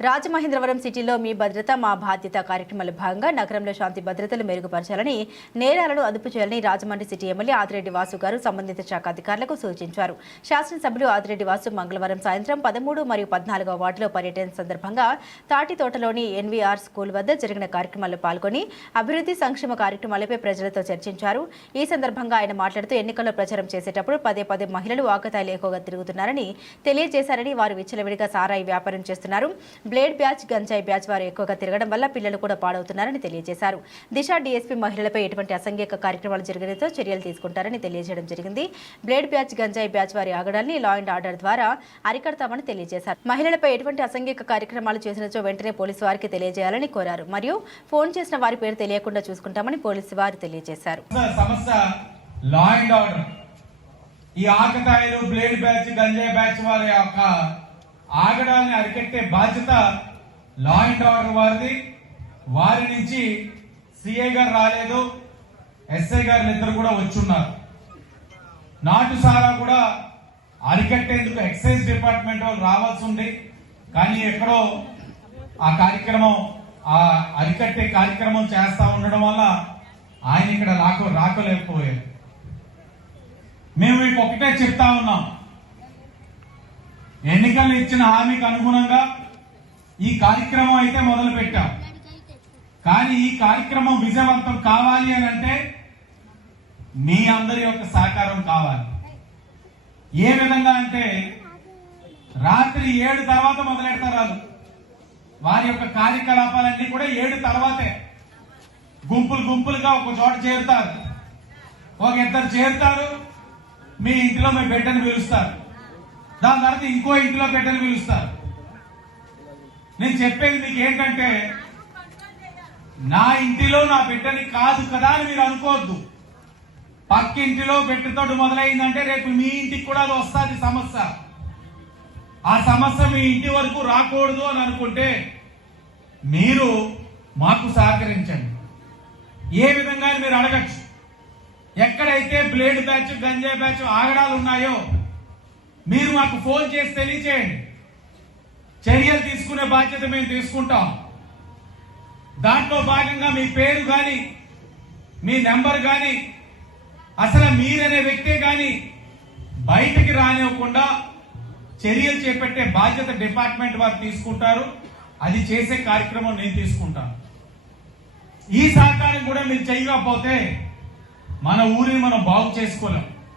రాజమహేంద్రవరం సిటీలో మీ భద్రత మా బాధ్యత కార్యక్రమాల భాగంగా నగరంలో శాంతి భద్రతలు మెరుగుపరచాలని నేరాలను అదుపు చేయాలని రాజమండ్రి సిటీ ఎమ్మెల్యే ఆదిరెడ్డి వాసు గారు సంబంధిత శాఖ అధికారులకు సూచించారు. శాసనసభ్యులు ఆదిరెడ్డి వాసు మంగళవారం సాయంత్రం పదమూడు మరియు పద్నాలుగవ వార్డులో పర్యటన సందర్భంగా తాటితోటలోని ఎన్వీఆర్ స్కూల్ వద్ద జరిగిన కార్యక్రమాల్లో పాల్గొని అభివృద్ధి సంక్షేమ కార్యక్రమాలపై ప్రజలతో చర్చించారు. ఈ సందర్భంగా ఆయన మాట్లాడుతూ ఎన్నికల్లో ప్రచారం చేసేటప్పుడు పదే పదే మహిళలు ఆకతాయిలు ఎక్కువగా తిరుగుతున్నారని తెలియజేశారని వారు విచ్చలవిడిగా సారాయి వ్యాపారం చేస్తున్నారు. బ్లేడ్ బ్యాచ్ గంజాయి బ్యాచ్ వారు ఎక్కువగా తిరగడం వల్ల పిల్లలు కూడా పాడవుతున్నారని తెలియజేశారు. దిశ డీఎస్పీ మహిళలపై ఎటువంటి అసంఘిక కార్యక్రమాలు జరిగినతో చర్యలు తీసుకుంటారని తెలియజేయడం జరిగింది. బ్లేడ్ బ్యాచ్ గంజాయి బ్యాచ్ వారి ఆగడాన్ని లా అండ్ ఆర్డర్ ద్వారా అరికడతామని తెలియజేశారు. మహిళలపై ఎటువంటి అసంఘిక కార్యక్రమాలు చేసినచో వెంటనే పోలీసు వారికి తెలియజేయాలని కోరారు. మరియు ఫోన్ చేసిన వారి పేరు తెలియకుండా చూసుకుంటామని పోలీసు వారు తెలియజేశారు. ఈ ఆకతాయిలు బ్లేడ్ బ్యాచ్ గంజాయి బ్యాచ్ వారి యొక్క ఆగడాన్ని అరికట్టే బాధ్యత లా అండ్ ఆర్డర్ వారిది. వారి నుంచి సిఐ గారు రాలేదు. ఎస్ఐ గారు ఇద్దరు కూడా వచ్చున్నారు. నాటు సారా కూడా అరికట్టేందుకు ఎక్సైజ్ డిపార్ట్మెంట్ వాళ్ళు రావాల్సి ఉంది. కానీ ఎక్కడో ఆ కార్యక్రమం ఆ అరికట్టే కార్యక్రమం చేస్తా ఉండడం వల్ల ఆయన ఇక్కడ రాక రాకలేకపోయారు. మేము మీకు ఒకటే చెప్తా ఉన్నాం. ఎన్నికలు ఇచ్చిన హామీకి అనుగుణంగా ఈ కార్యక్రమం అయితే మొదలు పెట్టాం కానీ ఈ కార్యక్రమం విజయవంతం కావాలి అని అంటే మీ అందరి యొక్క సహకారం కావాలి. ఏ విధంగా అంటే రాత్రి ఏడు తర్వాత మొదలెడతారు వాళ్ళు వారి యొక్క కార్యకలాపాలన్నీ కూడా ఏడు తర్వాతే. గుంపులు గుంపులుగా ఒక చోట చేరుతారు. ఒక ఇద్దరు చేరుతారు. మీ ఇంటిలో మీ బిడ్డను పిలుస్తారు. దాని తర్వాత ఇంకో ఇంటిలో బిడ్డలు పిలుస్తారు. నేను చెప్పేది మీకు ఏంటంటే నా ఇంటిలో నా బిడ్డని కాదు కదా అని మీరు అనుకోవద్దు. పక్కింటిలో బిడ్డతో మొదలైందంటే రేపు మీ ఇంటికి కూడా అది వస్తుంది సమస్య. ఆ సమస్య మీ ఇంటి వరకు రాకూడదు అని అనుకుంటే మీరు మాకు సహకరించండి. ఏ విధంగా అని మీరు అడగచ్చు. ఎక్కడైతే బ్లేడ్ బ్యాచ్ గంజాయి బ్యాచ్ ఆగడాలు ఉన్నాయో మీరు మాకు ఫోన్ చేసి తెలియచేయండి. చర్యలు తీసుకునే బాధ్యత మేము తీసుకుంటాం. దాంట్లో భాగంగా మీ పేరు కానీ మీ నెంబర్ కానీ అసలు మీరనే వ్యక్తే కానీ బయటికి రానివ్వకుండా చర్యలు చేపట్టే బాధ్యత డిపార్ట్మెంట్ వారు తీసుకుంటారు. అది చేసే కార్యక్రమం నేను తీసుకుంటాను. ఈ సహకారం కూడా మీరు చేయకపోతే మన ఊరిని మనం బాగు చేసుకోలేం.